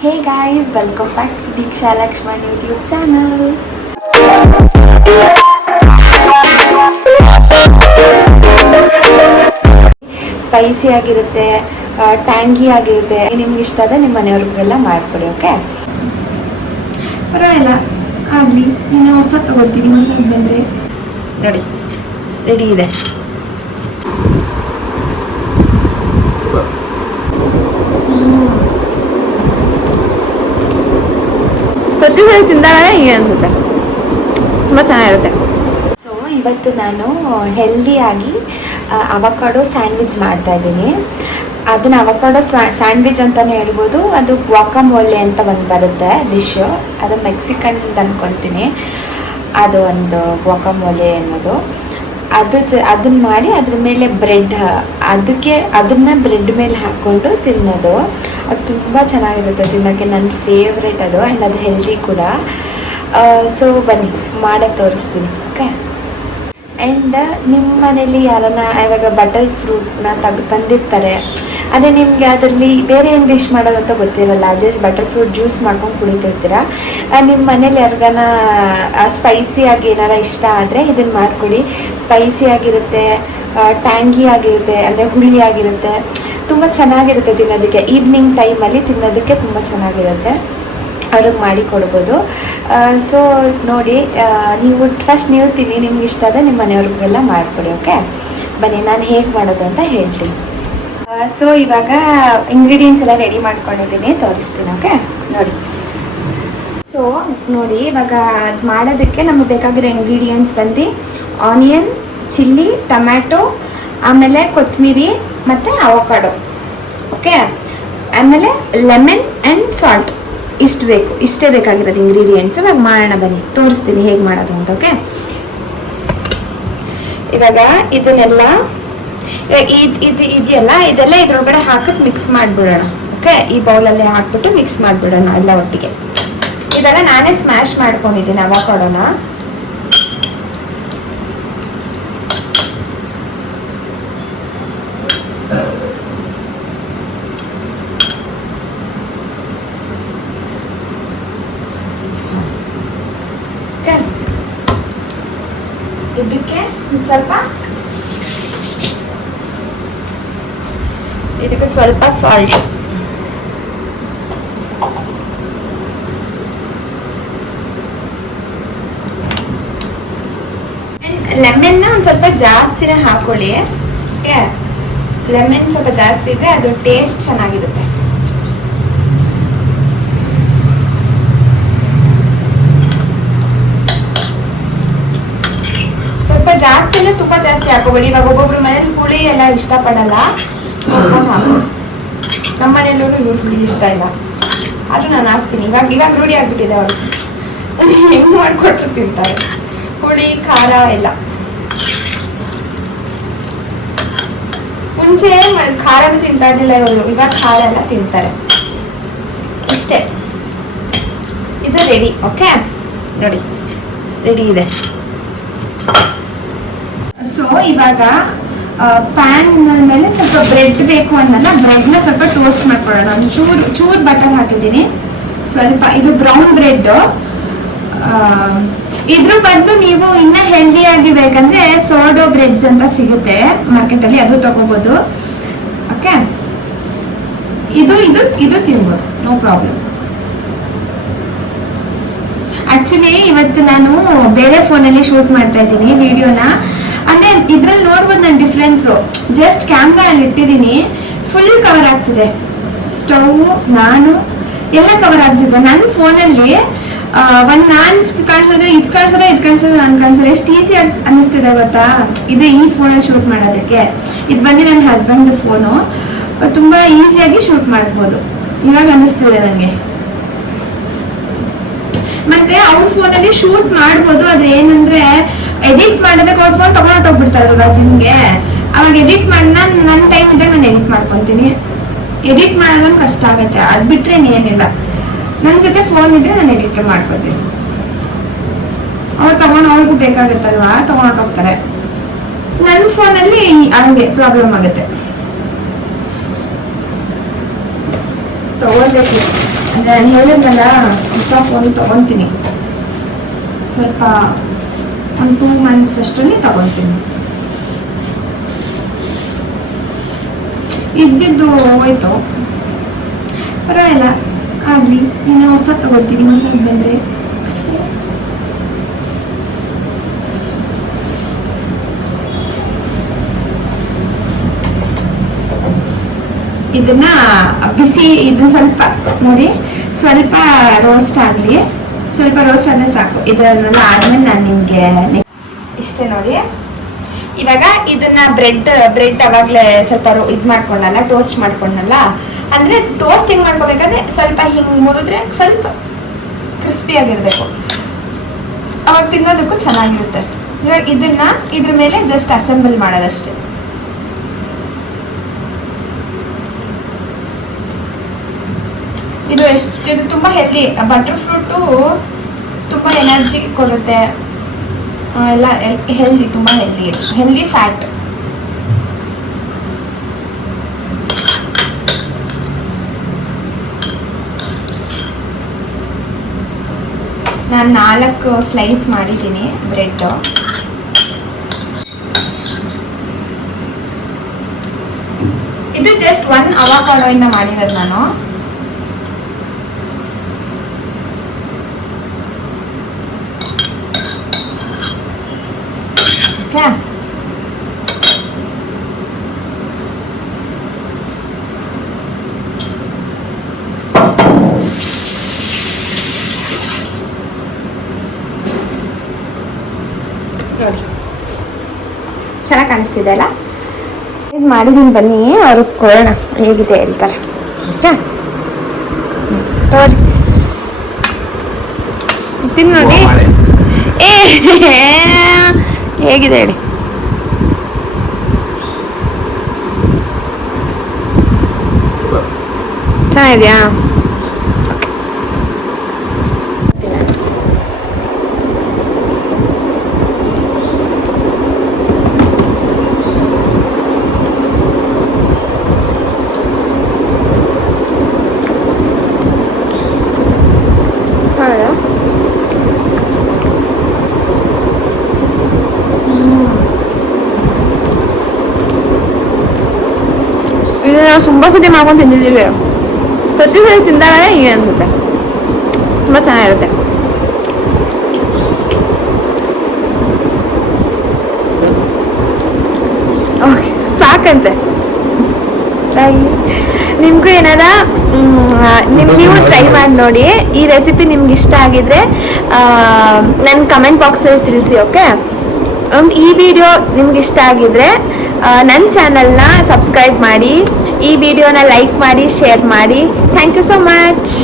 Hey guys, welcome back to Diksha Lakshman YouTube channel. Spicy ಆಗಿರುತ್ತೆ, tangy ಆಗಿರುತ್ತೆ. ನಿಮ್ಗೆ ಇಷ್ಟ ಆದರೆ ನಿಮ್ಮ ಮನೆಯವ್ರಿಗೆಲ್ಲ ಮಾಡಿಕೊಡಿ. ಓಕೆ, ಪರವಾಗಿಲ್ಲ ಆಗಲಿ. ಇನ್ನು ಹೊಸ ತಗೋತೀನಿ, ಹೊಸ ಬಂದರೆ ನೋಡಿ ರೆಡಿ ಇದೆ. ಪ್ರತಿ ಸಲ ತಿಂದಾಗ ಹೀಗೆ ಅನಿಸುತ್ತೆ, ತುಂಬ ಚೆನ್ನಾಗಿರುತ್ತೆ. ಸೊ ಇವತ್ತು ನಾನು ಹೆಲ್ದಿಯಾಗಿ ಅವಕಾಡೋ ಸ್ಯಾಂಡ್ವಿಚ್ ಮಾಡ್ತಾಯಿದ್ದೀನಿ. ಅದನ್ನು ಅವಕಾಡೋ ಸ್ಯಾಂಡ್ವಿಚ್ ಅಂತಲೇ ಹೇಳ್ಬೋದು. ಅದು ಗ್ವಾಕಾಮೋಲೆ ಅಂತ ಒಂದು ಬರುತ್ತೆ ಡಿಶ್ಶು, ಅದು ಮೆಕ್ಸಿಕನ್ದು ಅಂದ್ಕೊತೀನಿ. ಅದು ಒಂದು ಗ್ವಾಕಾಮೋಲೆ ಅನ್ನೋದು. ಅದನ್ನು ಮಾಡಿ ಅದ್ರ ಮೇಲೆ ಬ್ರೆಡ್, ಅದನ್ನು ಬ್ರೆಡ್ ಮೇಲೆ ಹಾಕ್ಕೊಂಡು ತಿನ್ನೋದು. ಅದು ತುಂಬ ಚೆನ್ನಾಗಿರುತ್ತೆ ತಿನ್ನೋಕ್ಕೆ. ನನ್ನ ಫೇವ್ರೆಟ್ ಅದು, ಆ್ಯಂಡ್ ಅದು ಹೆಲ್ದಿ ಕೂಡ. ಸೊ ಬನ್ನಿ ಮಾಡೋಕ್ಕೆ ತೋರಿಸ್ತೀನಿ. ಓಕೆ, ಆ್ಯಂಡ್ ನಿಮ್ಮ ಮನೇಲಿ ಯಾರನ್ನ ಇವಾಗ ಬಟರ್ ಫ್ರೂಟ್ನ ತಂದಿರ್ತಾರೆ, ಅದೇ ನಿಮಗೆ ಅದರಲ್ಲಿ ಬೇರೆ ಏನು ಡಿಶ್ ಮಾಡೋದಂತ ಗೊತ್ತಿರಲ್ಲ, ಜಸ್ಟ್ ಬಟರ್ ಫ್ರೂಟ್ ಜ್ಯೂಸ್ ಮಾಡ್ಕೊಂಡು ಕುಡಿತಿರ್ತೀರ. ನಿಮ್ಮ ಮನೇಲಿ ಯಾರಿಗಾನ ಸ್ಪೈಸಿಯಾಗಿ ಏನಾರ ಇಷ್ಟ ಆದರೆ ಇದನ್ನು ಮಾಡಿಕೊಡಿ. ಸ್ಪೈಸಿಯಾಗಿರುತ್ತೆ, ಟ್ಯಾಂಗಿ ಆಗಿರುತ್ತೆ, ಅಂದರೆ ಹುಳಿಯಾಗಿರುತ್ತೆ, ತುಂಬ ಚೆನ್ನಾಗಿರುತ್ತೆ ತಿನ್ನೋದಕ್ಕೆ. ಈವ್ನಿಂಗ್ ಟೈಮಲ್ಲಿ ತಿನ್ನೋದಕ್ಕೆ ತುಂಬ ಚೆನ್ನಾಗಿರುತ್ತೆ. ಅವ್ರಿಗೆ ಮಾಡಿ ಕೊಡ್ಬೋದು. ಸೊ ನೋಡಿ, ನೀವು ಫಸ್ಟ್ ನೀವು ತಿನ್ನಿ, ನಿಮ್ಗೆ ಇಷ್ಟ ಆದರೆ ನಿಮ್ಮ ಮನೆಯವ್ರಿಗೆಲ್ಲ ಮಾಡಿಕೊಡಿ. ಓಕೆ, ಬನ್ನಿ ನಾನು ಹೇಗೆ ಮಾಡೋದು ಅಂತ ಹೇಳ್ತೀನಿ. ಸೊ ಇವಾಗ ಇಂಗ್ರೀಡಿಯೆಂಟ್ಸ್ ಎಲ್ಲ ರೆಡಿ ಮಾಡ್ಕೊಂಡಿದ್ದೀನಿ, ತೋರಿಸ್ತೀನಿ. ಓಕೆ ನೋಡಿ. ಸೊ ನೋಡಿ, ಇವಾಗ ಮಾಡೋದಕ್ಕೆ ನಮಗೆ ಬೇಕಾಗಿರೋ ಇಂಗ್ರೀಡಿಯೆಂಟ್ಸ್ ಬಂದು ಆನಿಯನ್, ಚಿಲ್ಲಿ, ಟೊಮ್ಯಾಟೊ, ಆಮೇಲೆ ಕೊತ್ತಂಬರಿ ಮತ್ತು ಅವಕಾಡೋ. ಓಕೆ, ಆಮೇಲೆ ಲೆಮನ್ ಆ್ಯಂಡ್ ಸಾಲ್ಟ್. ಇಷ್ಟೇ ಬೇಕಾಗಿರೋದು ಇಂಗ್ರೀಡಿಯೆಂಟ್ಸ್. ಇವಾಗ ಮಾಡೋಣ ಬನ್ನಿ, ತೋರಿಸ್ತೀನಿ ಹೇಗೆ ಮಾಡೋದು ಅಂತ. ಓಕೆ, ಇವಾಗ ಇದನ್ನೆಲ್ಲ ಇದೆಲ್ಲ ಇದ್ರೊಳಗಡೆ ಹಾಕಿಟ್ಟು ಮಿಕ್ಸ್ ಮಾಡಿಬಿಡೋಣ. ಓಕೆ, ಈ ಬೌಲಲ್ಲಿ ಹಾಕ್ಬಿಟ್ಟು ಮಿಕ್ಸ್ ಮಾಡಿಬಿಡೋಣ ಎಲ್ಲ ಒಟ್ಟಿಗೆ. ಇದೆಲ್ಲ ನಾನೇ ಸ್ಮ್ಯಾಶ್ ಮಾಡ್ಕೊಂಡಿದ್ದೀನಿ ಅವಕಾಡೋನ. ಇದಕ್ಕೆ ಸ್ವಲ್ಪ ಸಾಲ್ಟ್, ಲೆಮನ್ನ ಒಂದು ಸ್ವಲ್ಪ ಜಾಸ್ತಿನೇ ಹಾಕೊಳ್ಳಿ. ಓಕೆ, ಲೆಮನ್ ಸ್ವಲ್ಪ ಜಾಸ್ತಿ ಇದ್ರೆ ಅದು ಟೇಸ್ಟ್ ಚೆನ್ನಾಗಿರುತ್ತೆ. ಸ್ವಲ್ಪ ಜಾಸ್ತಿ ಅಂದರೆ ತುಂಬ ಜಾಸ್ತಿ ಹಾಕೋಬೇಡಿ. ಇವಾಗ ಒಬ್ಬೊಬ್ರು ಮನೇಲಿ ಹುಳಿ ಎಲ್ಲ ಇಷ್ಟಪಡಲ್ಲ, ನಮ್ಮ ಮನೆಯಲ್ಲೂ ಇವ್ರು ಹುಳಿ ಇಷ್ಟ ಇಲ್ಲ, ಆದರೂ ನಾನು ಹಾಕ್ತೀನಿ. ಇವಾಗ ರೂಢಿ ಆಗಿಬಿಟ್ಟಿದೆ ಅವ್ರಿಗೆ, ಹೆಂಗೆ ಮಾಡಿಕೊಟ್ರು ತಿಂತಾರೆ, ಹುಳಿ ಖಾರ ಎಲ್ಲ. ಮುಂಚೆ ಖಾರನೂ ತಿಂತಾ ಇರಲಿಲ್ಲ ಇವರು, ಇವಾಗ ಖಾರ ಎಲ್ಲ ತಿಂತಾರೆ. ಇಷ್ಟೇ, ಇದು ರೆಡಿ. ಓಕೆ ನೋಡಿ, ರೆಡಿ ಇದೆ. ಸೊ ಇವಾಗ ಪ್ಯಾನ್ ಮೇಲೆ ಸ್ವಲ್ಪ ಬ್ರೆಡ್ ಬೇಕು ಅನ್ನಲ್ಲ, ಬ್ರೆಡ್ನ ಸ್ವಲ್ಪ ಟೋಸ್ಟ್ ಮಾಡ್ಕೊಳ್ಳೋಣ. ಒಂದು ಚೂರು ಬಟರ್ ಹಾಕಿದ್ದೀನಿ ಸ್ವಲ್ಪ. ಇದು ಬ್ರೌನ್ ಬ್ರೆಡ್. ಇದ್ರ ಬದಲು ನೀವು ಇನ್ನೂ ಹೆಲ್ದಿಯಾಗಿ ಬೇಕಂದ್ರೆ ಸೋಡೋ ಬ್ರೆಡ್ಸ್ ಅಂತ ಸಿಗುತ್ತೆ ಮಾರ್ಕೆಟಲ್ಲಿ, ಅದು ತಗೋಬೋದು. ಓಕೆ, ಇದು ತಿನ್ಬೋದು, ನೋ ಪ್ರಾಬ್ಲಮ್. ಆಕ್ಚುಲಿ ಇವತ್ತು ನಾನು ಬೇರೆ ಫೋನಲ್ಲಿ ಶೂಟ್ ಮಾಡ್ತಾ ಇದ್ದೀನಿ ವಿಡಿಯೋನ. ಅಂದರೆ ಇದ್ರಲ್ಲಿ ನೋಡ್ಬೋದು ನಾನು ಡಿಫ್ರೆನ್ಸು. ಜಸ್ಟ್ ಕ್ಯಾಮ್ರಲ್ಲಿ ಇಟ್ಟಿದ್ದೀನಿ, ಫುಲ್ ಕವರ್ ಆಗ್ತಿದೆ. ಸ್ಟವ್ ನಾನು ಎಲ್ಲ ಕವರ್ ಆಗ್ತಿದೆ. ನನ್ನ ಫೋನಲ್ಲಿ ಒಂದು ನಾನು ಕಾಣಿಸೋದು, ಇದು ಕಾಣಿಸೋದು ನಾನು ಕಾಣಿಸೋದು. ಎಷ್ಟು ಈಸಿ ಅನ್ನಿಸ್ತಿದೆ ಗೊತ್ತಾ ಇದು ಈ ಫೋನಲ್ಲಿ ಶೂಟ್ ಮಾಡೋದಕ್ಕೆ. ಇದು ಬಂದು ನನ್ನ ಹಸ್ಬೆಂಡ್ ಫೋನು, ತುಂಬ ಈಸಿಯಾಗಿ ಶೂಟ್ ಮಾಡ್ಬೋದು ಇವಾಗ ಅನ್ನಿಸ್ತಿದೆ ನನಗೆ. ಮತ್ತೆ ಅವ್ರ ಫೋನಲ್ಲಿ ಶೂಟ್ ಮಾಡ್ಬೋದು, ಆದ್ರೆ ಏನಂದ್ರೆ ಎಡಿಟ್ ಮಾಡೋದಕ್ಕೆ ಅವ್ರ ಫೋನ್ ತಗೊಂಡು ಹೋಗ್ಬಿಡ್ತಾರಲ್ವಾ ಜಿಮ್ಗೆ. ಅವಾಗ ಎಡಿಟ್ ಮಾಡಿ ನನ್ನ ಟೈಮ್ ಇದ್ದಾಗ ನಾನು ಎಡಿಟ್ ಮಾಡ್ಕೊತೀನಿ. ಎಡಿಟ್ ಮಾಡೋದೊಂದು ಕಷ್ಟ ಆಗುತ್ತೆ, ಅದು ಬಿಟ್ರೆ ಏನಿಲ್ಲ. ನನ್ನ ಜೊತೆ ಫೋನ್ ಇದ್ರೆ ನಾನು ಎಡಿಟ್ ಮಾಡ್ಕೊತೀನಿ. ಅವ್ರಿಗೂ ಬೇಕಾಗುತ್ತಲ್ವಾ, ತಗೊಂಡು ಹೋಗ್ತಾರೆ. ನನ್ನ ಫೋನಲ್ಲಿ ಹಂಗೆ ಪ್ರಾಬ್ಲಮ್ ಆಗುತ್ತೆ, ತಗೋಬೇಕು. ನಾನು ಹೇಳಿದ್ನಲ್ಲ ಹೊಸ ಫೋನ್ ತೊಗೊತೀನಿ, ಸ್ವಲ್ಪ ಒಂದು 2 months ಅಷ್ಟರಲ್ಲಿ ತೊಗೊತೀನಿ. ಇದ್ದಿದ್ದು ಹೋಯ್ತು, ಪರವಾಗಿಲ್ಲ ಆಗಲಿ, ಇನ್ನು ಹೊಸ ತೊಗೊತೀನಿ, ಹೊಸದು ಬಂದರೆ ಅಷ್ಟೇ. ಇದನ್ನ ಸ್ವಲ್ಪ ನೋಡಿ, ಸ್ವಲ್ಪ ರೋಸ್ಟ್ ಆಗಲಿ, ಸ್ವಲ್ಪ ರೋಸ್ಟ್ ಆದರೆ ಸಾಕು. ಇದನ್ನೆಲ್ಲ ಆದ್ಮೇಲೆ ನಾನು ನಿಮಗೆ ಇಷ್ಟೇ ನೋಡಿ. ಇವಾಗ ಇದನ್ನ ಬ್ರೆಡ್ ಅವಾಗಲೇ ಸ್ವಲ್ಪ ಇದು ಮಾಡ್ಕೊಂಡಲ್ಲ, ಟೋಸ್ಟ್ ಮಾಡ್ಕೊಂಡಲ್ಲ, ಅಂದರೆ ಟೋಸ್ಟ್ ಹಿಂಗೆ ಮಾಡ್ಕೋಬೇಕಾದ್ರೆ ಸ್ವಲ್ಪ ಹಿಂಗೆ ಮುರಿದ್ರೆ ಸ್ವಲ್ಪ ಕ್ರಿಸ್ಪಿಯಾಗಿರಬೇಕು, ಅವಾಗ ತಿನ್ನೋದಕ್ಕೂ ಚೆನ್ನಾಗಿರುತ್ತೆ. ಇವಾಗ ಇದನ್ನ ಇದ್ರ ಮೇಲೆ ಜಸ್ಟ್ ಅಸೆಂಬಲ್ ಮಾಡೋದಷ್ಟೇ. ಇದು ತುಂಬ ಹೆಲ್ದಿ. ಬಟರ್ ಫ್ರೂಟು ತುಂಬ ಎನರ್ಜಿ ಕೊಡುತ್ತೆ, ಎಲ್ಲ ಹೆಲ್ದಿ, ತುಂಬ ಹೆಲ್ದಿ ಫ್ಯಾಟ್. ನಾನು 4 ಸ್ಲೈಸ್ ಮಾಡಿದ್ದೀನಿ ಬ್ರೆಡ್ಡು. ಇದು ಜಸ್ಟ್ 1 ಅವಕಾಡೋ ಇಂದ ಮಾಡಿರೋದು ನಾನು. ನೋಡಿ ಚೆನ್ನಾಗಿ ಕಾಣಿಸ್ತಿದೆ ಅಲ್ಲ. ಮಾಡಿದ್ದೀನಿ, ಬನ್ನಿ ಅವ್ರಿಗೆ ಕೊಡೋಣ ಹೇಗಿದೆ ಹೇಳ್ತಾರೆ. ಓಕೆ ತೋರಿ ತಿನ್ನು ನೋಡಿ. ಹೇಗಿದೆ ಹೇಳಿ. ಚೆನ್ನಾಗಿದೆಯಾ? ಇದು ನಾವು ತುಂಬ ಸತಿ ಮಾಡ್ಕೊಂಡು ತಿಂದಿದ್ದೀವಿ. ಪ್ರತಿ ಸತಿ ತಿಂದಾಗ ಹೀಗೆ ಅನಿಸುತ್ತೆ, ತುಂಬ ಚೆನ್ನಾಗಿರುತ್ತೆ. ಓಕೆ ಸಾಕಂತೆ. ನಿಮಗೂ ಏನಾರ ನೀವು ಟ್ರೈ ಮಾಡಿ ನೋಡಿ. ಈ ರೆಸಿಪಿ ನಿಮ್ಗೆ ಇಷ್ಟ ಆಗಿದ್ರೆ ನನ್ನ ಕಮೆಂಟ್ ಬಾಕ್ಸಲ್ಲಿ ತಿಳಿಸಿ. ಓಕೆ, ಈ ವಿಡಿಯೋ ನಿಮ್ಗೆ ಇಷ್ಟ ಆಗಿದ್ರೆ ನನ್ನ ಚಾನಲ್ನ ಸಬ್ಸ್ಕ್ರೈಬ್ ಮಾಡಿ, ಈ ವಿಡಿಯೋನ ಲೈಕ್ ಮಾಡಿ, ಶೇರ್ ಮಾಡಿ. Thank you so much.